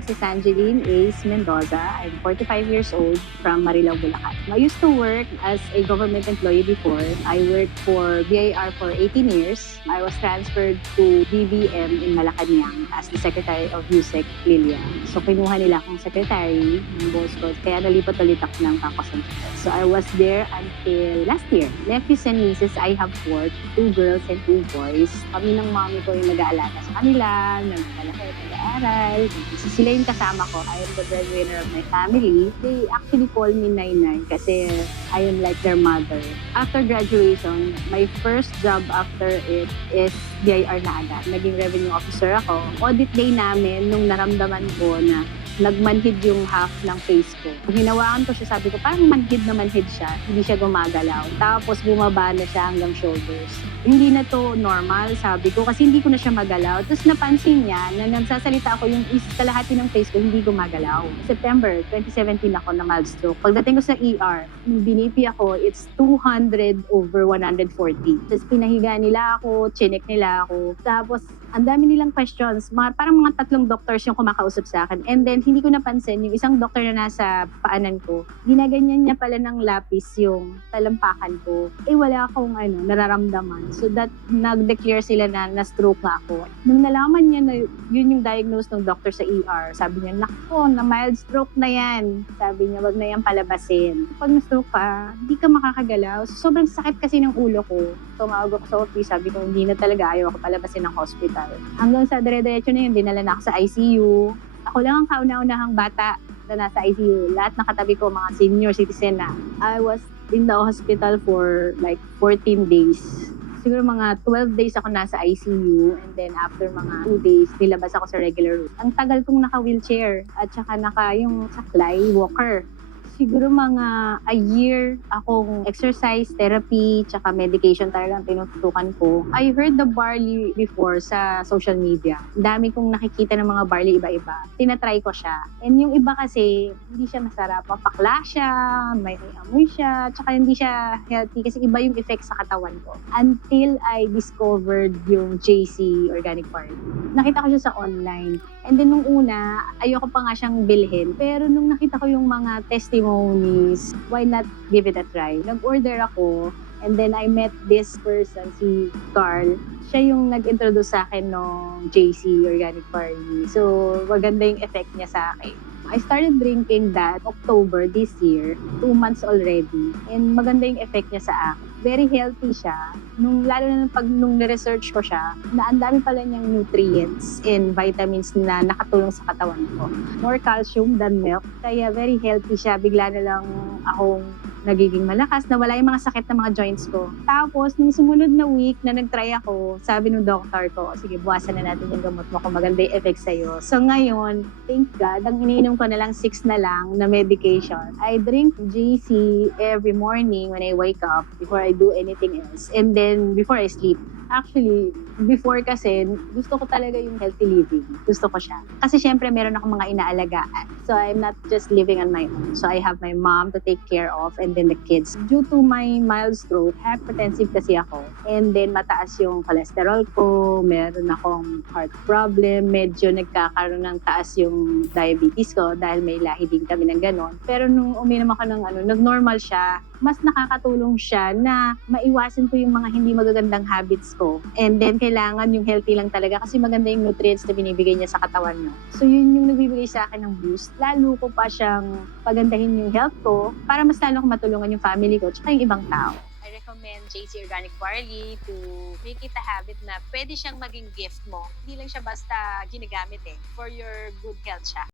name is Angeline Ace Mendoza. I'm 45 years old from Marilao, Bulacan. I used to work as a government employee before. I worked for BIR for 18 years. I was transferred to BBM in Malacanang as the Secretary of USEC Lilia. So kinuha nila akong secretary ng boss ko, kaya nalipat ulit ako ng Campus Engineer. So I was there until last year. Nephews and nieces, I have 4, 2 girls and 2 boys. Kami ng mommy ko yung nag-aalaga sa kanila, nagpalaki, nag-aaral. So sila yung kasama ko. I am the breadwinner of my family. They actually call me Nainay kasi I am like their mother. After graduation, my first job after it is BIR na agad. Naging revenue officer ako. Audit day namin nung naramdaman ko na nagmanhid yung half ng face ko. Hinawakan ko siya, sabi ko, parang manhid na manhid siya. Hindi siya gumagalaw. Tapos bumaba na siya hanggang shoulders. Hindi na to normal, sabi ko, kasi hindi ko na siya magalaw. Tapos napansin niya na nagsasalita ako yung kalahati ng face ko, hindi gumagalaw. September 2017 ako na mild stroke. Pagdating ko sa ER, nung binipi ako, it's 200/140. Tapos pinahiga nila ako, chinek nila ako. Tapos ang dami nilang questions. Parang mga 3 doctors yung kumakausap sa akin. And then, hindi ko napansin, yung isang doctor na nasa paanan ko, ginaganyan niya pala ng lapis yung talampakan ko. Wala akong nararamdaman. So that, nag-declare sila na na-stroke nga ako. Nung nalaman niya na yun yung diagnose ng doctor sa ER, sabi niya, nako, na mild stroke na yan. Sabi niya, wag na yan palabasin. Pag na-stroke ka, hindi ka makakagalaw. So, sobrang sakit kasi ng ulo ko. Tumawag ako sa office, sabi ko, hindi na talaga, ayaw ako palabasin ng hospital. Hanggang sa dire-diretso na yun, dinala na ako sa ICU. Ako lang ang kauna-unahang bata na nasa ICU. Lahat nakatabi ko, mga senior citizen na. I was in the hospital for like 14 days. Siguro mga 12 days ako nasa ICU and then after mga 2 days, nilabas ako sa regular room. Ang tagal kong naka-wheelchair at saka yung saklay, walker. Siguro mga a year akong exercise, therapy, tsaka medication talagang tinutukan ko. I heard the barley before sa social media. Dami kong nakikita ng mga barley iba-iba. Tinatry ko siya. And yung iba kasi, hindi siya masarap. Mapakla siya, may amoy siya, tsaka hindi siya healthy kasi iba yung effect sa katawan ko. Until I discovered yung JC Organic Barley. Nakita ko siya sa online. And then nung una, ayoko pa nga siyang bilhin. Pero nung nakita ko yung mga testimonies, why not give it a try? Nag-order ako, and then I met this person, si Carl. Siya yung nag-introduce sa akin ng JC Organic Barley. So, maganda yung effect niya sa akin. I started drinking that October this year, 2 months already. And maganda yung effect niya sa akin. Very healthy siya. Lalo na nung na-research ko siya, na ang dami pala niyang nutrients and vitamins na nakatulong sa katawan ko. More calcium than milk. Kaya very healthy siya. Bigla na lang akong nagiging malakas, nawala yung mga sakit ng mga joints ko. Tapos, nung sumunod na week na nag-try ako, sabi ng doctor ko, sige, buwasan na natin yung gamot mo kung maganda yung effect sa'yo. So ngayon, thank God, ang iniinom ko na lang 6 na lang na medication. I drink JC every morning when I wake up before I do anything else. And then, before I sleep. Actually, before kasi, gusto ko talaga yung healthy living. Gusto ko siya. Kasi syempre, meron akong mga inaalagaan. So, I'm not just living on my own. So, I have my mom to take care of and then the kids. Due to my mild stroke, hypertensive kasi ako. And then, mataas yung cholesterol ko. Meron akong heart problem. Medyo nagkakaroon ng taas yung diabetes ko dahil may lahi din kami ng ganon. Pero nung uminom ako ng nag-normal siya, mas nakakatulong siya na maiwasan ko yung mga hindi magagandang habits ko. And then, kailangan yung healthy lang talaga kasi maganda yung nutrients na binibigay niya sa katawan niyo. So, yun yung nagbibigay sa akin ng boost. Lalo ko pa siyang pagandahin yung health ko para mas lalo ko matulungan yung family ko tsaka yung ibang tao. I recommend JC Organic Barley to make it a habit na pwede siyang maging gift mo. Hindi lang siya basta ginagamit for your good health siya.